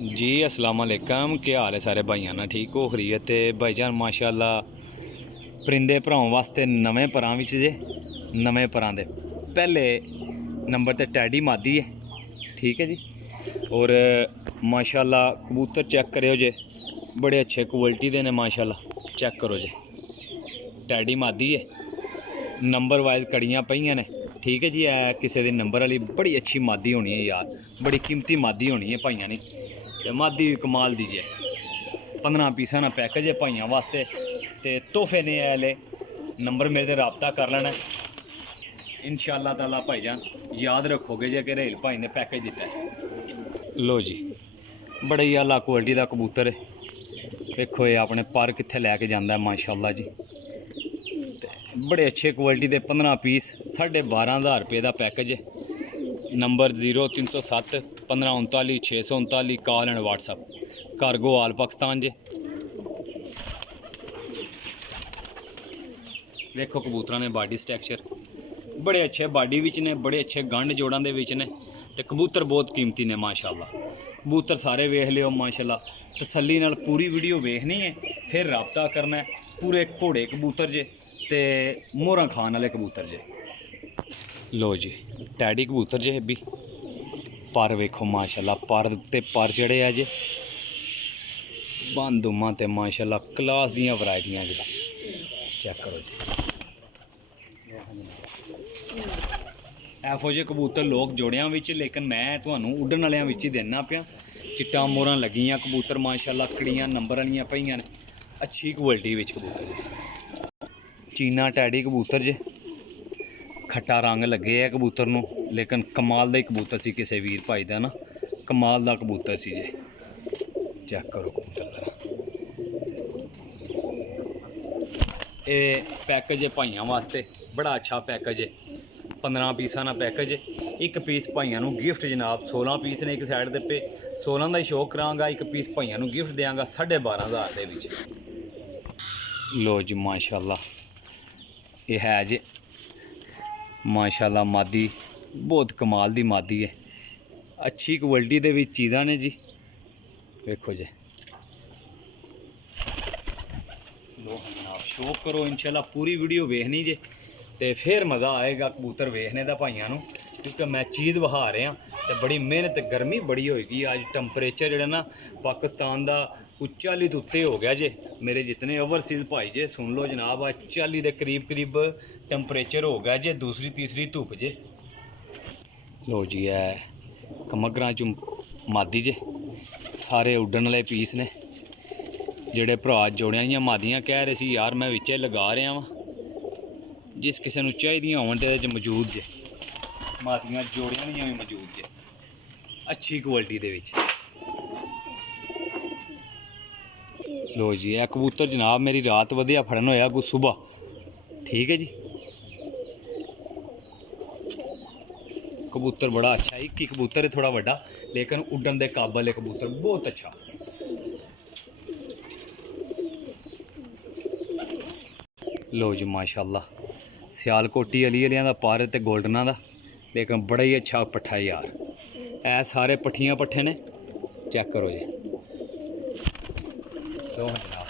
जी अस्सलाम वालेकुम, क्या हाल है सारे भाइयों ना? ठीक हो खरीत? भाईजान माशाल्लाह परिंदे भरावां वास्ते नवें परां विच जे नवें परां दे पहले नंबर ते टैडी मादी है, ठीक है जी। और माशाल्लाह कबूतर चेक करो जे, बड़े अच्छे क्वालिटी दे ने माशाल्लाह। चेक करो जे, टैडी मादी है, नंबर वाइज कड़ियाँ पईयां ने, ठीक है जी। किसी दी नंबर वाली बड़ी अच्छी मादी होनी है यार, बड़ी कीमती मादी होनी है भाइयां नी। ते मादी भी कमाल दी जे, 15 पीसां ना पैकेज है भाइयां वास्ते। ते तोहफे ने आले नंबर मेरे ते रबता कर लेना इंशाअल्लाह ताला। भाईजान याद रखोगे जे कि रेल भाई ने पैकेज दिता है। लो जी, बड़े ही आला क्वालिटी का कबूतर है। देखो ये अपने पर कित्थे लैके जांदा है माशाअल्लाह जी। बड़े अच्छे क्वालिटी के 15 पीस 12,500 रुपये का पैकेज है। Number 0307 1539 639, call and WhatsApp, cargo all Pakistan जे। देखो कबूतर ने बॉडी स्ट्रक्चर बड़े अच्छे बॉडी विच ने, बड़े अच्छे गंढ जोड़ां दे विच ने। ते कबूतर बहुत कीमती ने माशाल्लाह। कबूतर सारे वेख लियो माशाल्लाह, तसल्ली नाल पूरी वीडियो वेखनी है, फिर रबता करना है। पूरे घोड़े कबूतर जे ते मोहरां खान वाले कबूतर जे। लो जी, टैडी कबूतर जे भी पर वेखो माशाल्लाह, पर ते पर चढ़े है जे बंदुमा ते माशाल्लाह क्लास दियां वैरायटियां जी। चेक करो जी, एफो जे कबूतर लोग जोड़ियां विच, लेकिन मैं तुहानूं उड्डण वालियां विच ही देना पिया। चिट्टा मोहरां लगियां कबूतर माशाल्लाह, कड़ियां नंबर वालियां पईयां ने, अच्छी क्वालिटी विच कबूतर जे। चीना टैडी कबूतर जे, खट्टा रंग लगे है कबूतर नूं, लेकिन कमाल दा ही कबूतर सी किसी वीर भाई दा ना, कमाल दा कबूतर सी जे। चेक करो कबूतर दा, ये पैकेज है भाइयों वास्ते, बड़ा अच्छा पैकेज है। 15 पीसा ना पैकेज, एक पीस भाइयों नूं गिफ्ट जनाब। 16 पीस ने एक साइड दे पे, 16 का ही शो करांगा, एक पीस भाइयों नूं गिफ्ट देंगा 12,500 दे विच। लो जी माशाल्लाह, ये है जे माशाल्लाह मादी, बहुत कमाल दी मादी है, अच्छी क्वालिटी दे विच चीज़ां ने जी। देखो जी, लो जनाब शो करो इंशाल्लाह, पूरी वीडियो वेखनी जे ते फिर मज़ा आएगा कबूतर वेखने का भाइयों नूं, क्योंकि मैं चीज़ वहा रहा तो बड़ी मेहनत, गर्मी बड़ी होएगी अज। टैंपरेचर जेह्ड़ा ना पाकिस्तान का कुछ 40 तो उत्ते हो गया जे। मेरे जितने ओवरसीज़ भाई जे सुन लो जनाब, अज 40 के करीब करीब टैंपरेचर हो गया जे, दूसरी तीसरी धुप जे। लो जी, है कमगरां च मादी जे, सारे उड्डण वाले पीस ने। ਜਿਹੜੇ ਭਰਾ ਜੋੜਿਆਂ ਦੀਆਂ ਮਾਦੀਆਂ ਕਹਿ ਰਹੇ ਸੀ ਯਾਰ, ਮੈਂ ਵਿੱਚੇ ਲਗਾ ਰਿਹਾ ਵਾਂ, ਜਿਸ ਕਿਸੇ ਨੂੰ ਚਾਹੀਦੀਆਂ ਹੋਣ ਤੇ ਇਹਦੇ 'ਚ ਮੌਜੂਦ ਜੇ। ਮਾਦੀਆਂ ਜੋੜਿਆਂ ਦੀਆਂ ਵੀ ਮੌਜੂਦ ਜੇ, ਅੱਛੀ ਕੁਆਲਿਟੀ ਦੇ ਵਿੱਚ। ਲੋ ਜੀ, ਇਹ ਕਬੂਤਰ ਜਨਾਬ ਮੇਰੀ ਰਾਤ ਵਧੀਆ ਫੜਨ ਹੋਇਆ ਕੋ ਸੁਬਾ, ਠੀਕ ਹੈ ਜੀ। कबूतर बड़ा अच्छा, एक ही कबूतर है थोड़ा वड्डा, लेकिन उड्डण दे काबल है कबूतर, बहुत अच्छा। लो जी माशाल्लाह, सियालकोटी अली आलियां दा पर ते गोल्डना दा, लेकिन बड़ा ही अच्छा पट्ठा है यार। ऐ सारे पट्ठियां पट्ठे ने, चेक करो जी। लो जनाब,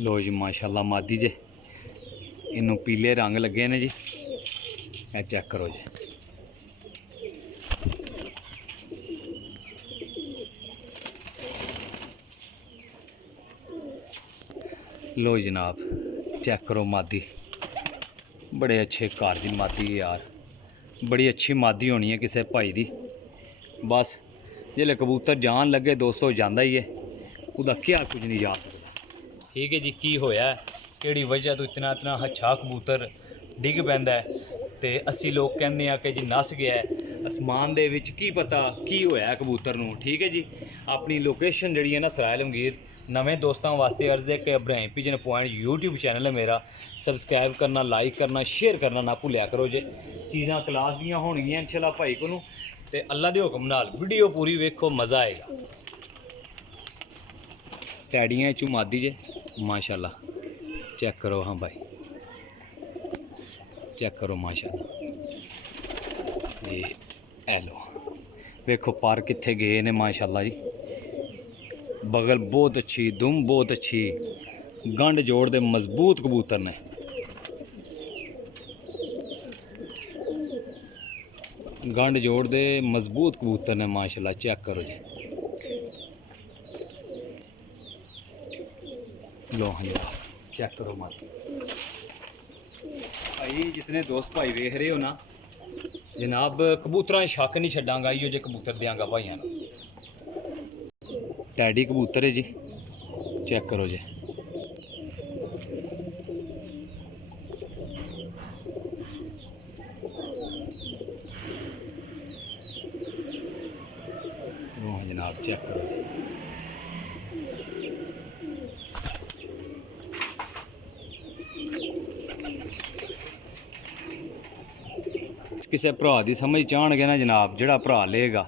लो जी माशाल्लाह मादी जे, इनू पीले रंग लगे ने जी, ए चेक करो जी। लो जनाब चेक करो मादी, बड़े अच्छे घर की मादी यार, बड़ी अच्छी मादी होनी है किसी भाई दी। बस जिसले कबूतर जान लगे दोस्तों जाता ही है, उसका क्या कुछ नहीं जा सकता, ठीक है जी। की होया किहड़ी वजह तो इतना इतना अच्छा कबूतर डिग पैंदा है ते असी लोग कहने आ कि जी नस गया है आसमान दे विच, की पता की होया कबूतर नूं, ठीक है जी। अपनी लोकेशन जिहड़ी है ना सरायल मगीर, नवे दोस्तों वास्ते अर्ज़ है कि Ibrahim pigeon point YouTube channel है मेरा, सबसक्राइब करना, लाइक करना, शेयर करना ना भुलिया करो जे। चीज़ां क्लास दियां होणगियां इंशाल्लाह भाई को ते अल्लाह दे हुक्म नाल वीडियो पूरी वेखो, मज़ा आएगा। टैडियां चू मादी जे माशाल्लाह, चेक करो हाँ भाई, चेक करो माशाल्लाह। ये ए लो वेखो पर कित्थे गए ने माशाल्लाह जी। बगल बहुत अच्छी, दुम बहुत अच्छी, गंढ जोड़ दे मजबूत कबूतर ने। गंढ जोड़ दे मजबूत कबूतर ने माशाल्लाह। चेक करो जी। लो हाँ जी चेक करो मत भाई। जितने दोस्त भाई वेख रहे हो ना जनाब, कबूतर शक नहीं छड्डांगा, इहो जे कबूतर देंगा भाइयों को। टैडी कबूतर है जी, चेक करो जी। हाँ जनाब चेक करो। किसी भरा की समझ चाहणगे ना जनाब, जिहड़ा भरा लेगा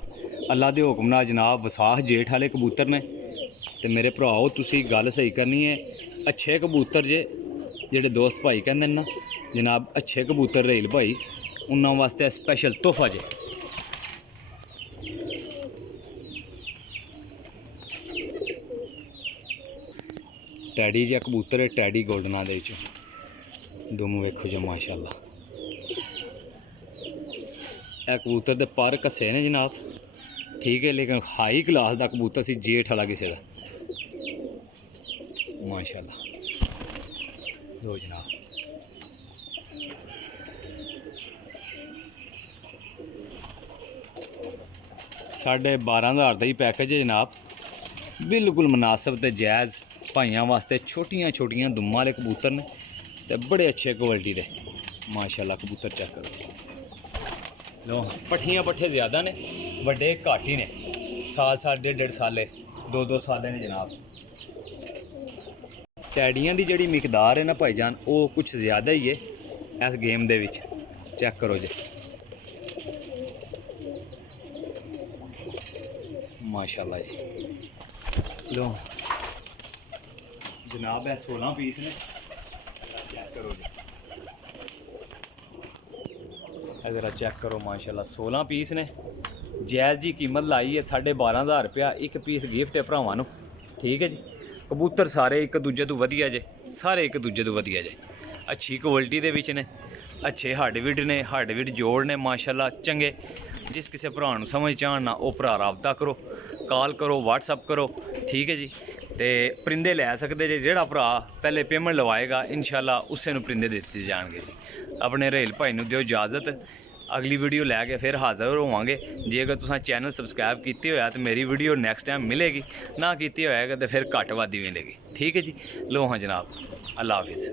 अल्लाह के हुक्म नाल जनाब। विसाख जेठ वाले कबूतर ने ते मेरे भराओ, तुसी गल सही करनी है। अच्छे कबूतर जे जेडे दोस्त भाई कहंदे ना जनाब, अच्छे कबूतर रेल भाई उन्हां वास्ते स्पैशल तोहफा जे। टैडी जिहा कबूतर है, टैडी गोल्डना दे विचों। दुम वेखो जो माशाल्लाह। यह कबूतर दे पर घसे ने जनाब, ठीक है, लेकिन हाई क्लास का कबूतर सी, जेठ वाला किसी का माशाल्लाह। लो जनाब $12,500 का ही पैकेज है जनाब, बिल्कुल मुनासिब ते जायज़ भाइयों वास्ते। छोटियां छोटियां दुम्मा वाले कबूतर ने ते बड़े अच्छे क्वालिटी दे माशाल्लाह कबूतर। चेक करो। लो पट्ठियां पट्ठे ज़्यादा ने, बड़े घट ही ने। साल डेढ़ साले, दो साले ने जनाब। टैडियां की जिहड़ी मिकदार है ना भाईजान, वो कुछ ज़्यादा ही है इस गेम दे विच। चेक करो जी माशाल्लाह जी। लो जनाब है 16 पीस ने। चेक करो जी, ज़रा चेक करो माशाल्लाह। 16 पीस ने, जायज़ जी कीमत लाई है। $12,500 रुपया एक पीस गिफ्ट है भरावां नूं, ठीक है जी। कबूतर सारे एक दूजे तो वधिया जे, सारे एक दूजे तो वधिया जे। अच्छी क्वालिटी दे विच ने, अच्छे हडविड ने, हडविड जोड़ ने माशाल्लाह चंगे। जिस किसी भरा नूं समझ चाहना वो भरा राबता करो, कॉल करो, व्हाट्सअप करो, ठीक है जी। तो परिंदे लै सकते जे, जेड़ा भरा पहले पेमेंट लवाएगा इंशाल्लाह उसे नूं परिंदे दिते जाएंगे जी। अपने रेल भाई नूं दिओ इजाज़त, अगली वीडियो लैके फिर हाज़र होवांगे। जे अगर तुसां चैनल सबसक्राइब कीते होया तो मेरी वीडियो नैक्सट टाइम मिलेगी, ना कीती होएगा तो फिर घट वध मिलेगी, ठीक है जी। लो हाँ जनाब, अल्लाह हाफिज़।